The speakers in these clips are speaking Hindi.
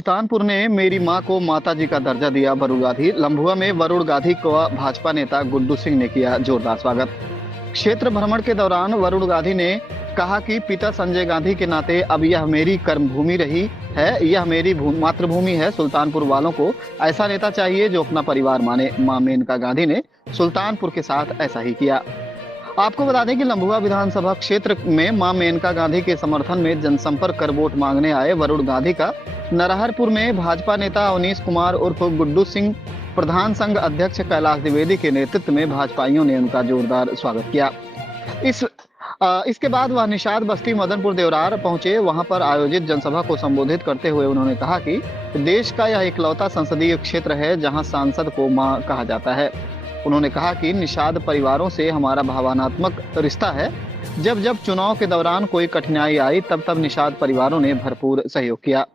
सुल्तानपुर ने मेरी मां को माताजी का दर्जा दिया वरुण गांधी। लंबुआ में वरुण गांधी को भाजपा नेता गुड्डू सिंह ने किया जोरदार स्वागत। क्षेत्र भ्रमण के दौरान वरुण गांधी ने कहा कि पिता संजय गांधी के नाते अब यह मेरी कर्मभूमि रही है, यह मेरी मातृभूमि है। सुल्तानपुर वालों को ऐसा नेता चाहिए जो अपना परिवार माने। मां मेनका गांधी ने सुल्तानपुर के साथ ऐसा ही किया। आपको बता दें कि लंबुआ विधानसभा क्षेत्र में मां मेनका गांधी के समर्थन में जनसंपर्क कर वोट मांगने आए वरुण गांधी का नरहरपुर में भाजपा नेता अवनीश कुमार उर्फ गुड्डू सिंह, प्रधान संघ अध्यक्ष कैलाश द्विवेदी के नेतृत्व में भाजपाइयों ने उनका जोरदार स्वागत किया। इसके बाद वह निषाद बस्ती मदनपुर देवरार पहुंचे। वहां पर आयोजित जनसभा को संबोधित करते हुए उन्होंने कहा कि देश का यह इकलौता संसदीय क्षेत्र है जहां सांसद को मां कहा जाता है। उन्होंने कहा कि निषाद परिवारों से हमारा भावनात्मक रिश्ता है। जब जब चुनाव के दौरान कोई कठिनाई आई तब तब निषाद परिवारों ने भरपूर सहयोग किया।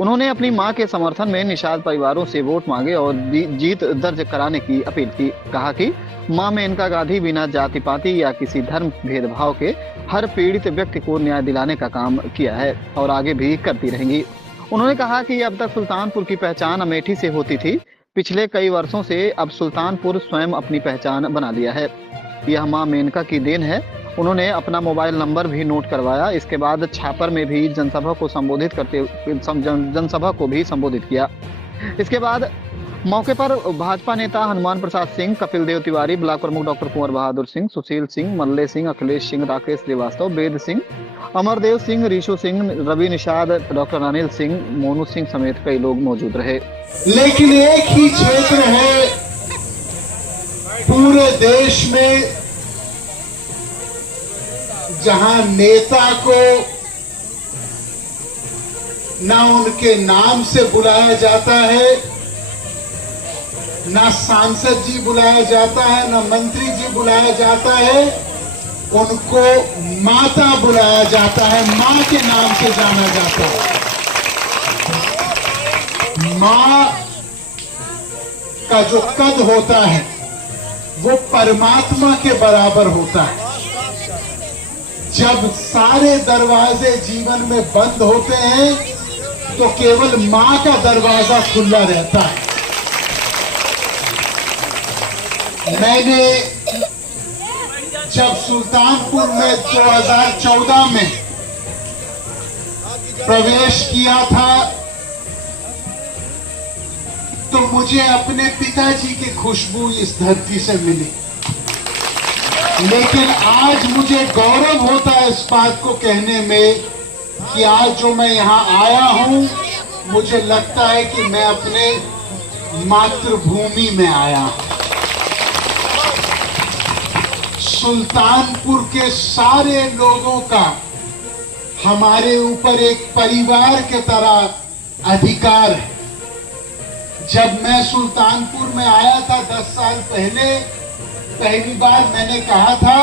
उन्होंने अपनी मां के समर्थन में निषाद परिवारों से वोट मांगे और जीत दर्ज कराने की अपील की। कहा कि मां मेनका गांधी बिना जाति पाति या किसी धर्म भेदभाव के हर पीड़ित व्यक्ति को न्याय दिलाने का काम किया है और आगे भी करती रहेंगी। उन्होंने कहा कि अब तक सुल्तानपुर की पहचान अमेठी से होती थी, पिछले कई वर्षों से अब सुल्तानपुर स्वयं अपनी पहचान बना लिया है। यह मां मेनका की देन है। उन्होंने अपना मोबाइल नंबर भी नोट करवाया। इसके बाद छापर में भी जनसभा को संबोधित किया। इसके बाद मौके पर भाजपा नेता हनुमान प्रसाद सिंह, कपिल देव तिवारी, ब्लॉक प्रमुख डॉक्टर कुंवर बहादुर सिंह, सुशील सिंह, मल्ले सिंह, अखिलेश सिंह, राकेश श्रीवास्तव, वेद सिंह, अमरदेव सिंह, ऋषु सिंह, रवि निषाद, डॉक्टर अनिल सिंह, मोनू सिंह समेत कई लोग मौजूद रहे। लेकिन एक ही क्षेत्र है पूरे देश में जहां नेता को ना उनके नाम से बुलाया जाता है, ना सांसद जी बुलाया जाता है, ना मंत्री जी बुलाया जाता है, उनको माता बुलाया जाता है, मां के नाम से जाना जाता है। मां का जो कद होता है वो परमात्मा के बराबर होता है। जब सारे दरवाजे जीवन में बंद होते हैं तो केवल मां का दरवाजा खुला रहता है। मैंने जब सुल्तानपुर में 2014 में प्रवेश किया था तो मुझे अपने पिताजी की खुशबू इस धरती से मिली। लेकिन आज मुझे गौरव होता है इस बात को कहने में कि आज जो मैं यहां आया हूं, मुझे लगता है कि मैं अपने मातृभूमि में आया हूं। सुल्तानपुर के सारे लोगों का हमारे ऊपर एक परिवार के तरह अधिकार है। जब मैं सुल्तानपुर में आया था 10 साल पहले, पहली बार मैंने कहा था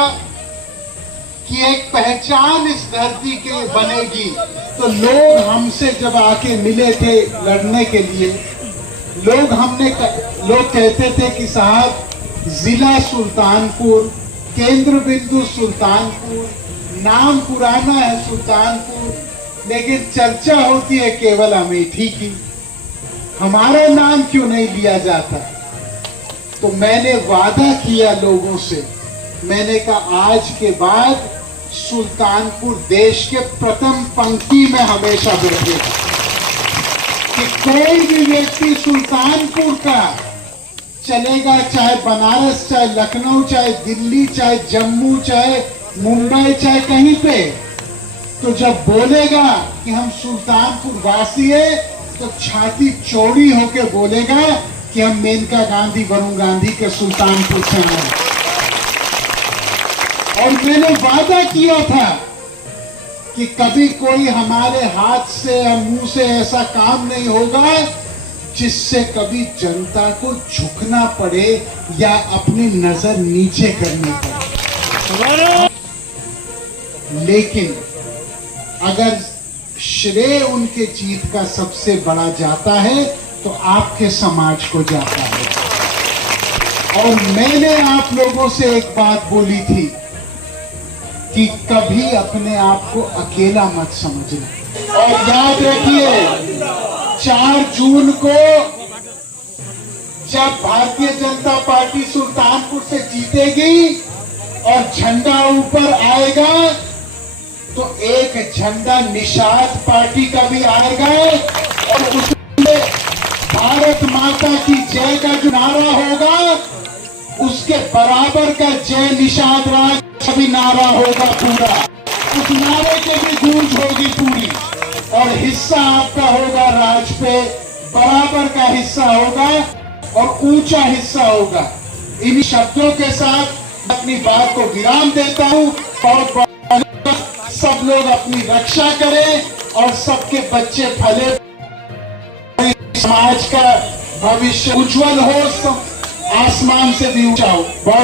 कि एक पहचान इस धरती के बनेगी। तो लोग हमसे जब आके मिले थे लड़ने के लिए, लोग कहते थे कि साहब जिला सुल्तानपुर, केंद्र बिंदु सुल्तानपुर, नाम पुराना है सुल्तानपुर, लेकिन चर्चा होती है केवल अमेठी की। हमारा नाम क्यों नहीं लिया जाता? तो मैंने वादा किया लोगों से, मैंने कहा आज के बाद सुल्तानपुर देश के प्रथम पंक्ति में हमेशा बैठेगा। कि कोई भी व्यक्ति सुल्तानपुर का चलेगा, चाहे बनारस, चाहे लखनऊ, चाहे दिल्ली, चाहे जम्मू, चाहे मुंबई, चाहे कहीं पे, तो जब बोलेगा कि हम सुल्तानपुर वासी है तो छाती चौड़ी होकर बोलेगा कि हम मेनका गांधी, वरुण गांधी के सुल्तानपुर से आए। और मैंने वादा किया था कि कभी कोई हमारे हाथ से या मुंह से ऐसा काम नहीं होगा जिससे कभी जनता को झुकना पड़े या अपनी नजर नीचे करनी पड़े। लेकिन अगर श्रेय उनके जीत का सबसे बड़ा जाता है तो आपके समाज को जाता है। और मैंने आप लोगों से एक बात बोली थी कि कभी अपने आप को अकेला मत समझना। और याद रखिए 4 जून को जब भारतीय जनता पार्टी सुल्तानपुर से जीतेगी और झंडा ऊपर आएगा तो एक झंडा निषाद पार्टी का भी आएगा और उसमें भारत माता की जय का जो नारा होगा उसके बराबर का जय निषाद राज का भी नारा होगा पूरा। उस नारे के भी गूंज होगी पूरी और हिस्सा आपका होगा राज पे, बराबर का हिस्सा होगा और ऊंचा हिस्सा होगा। इन शब्दों के साथ अपनी बात को विराम देता हूं। बहुत बहुत सब लोग अपनी रक्षा करें और सबके बच्चे फले, समाज का भविष्य उज्जवल हो, आसमान से भी ऊंचा हो। बहुत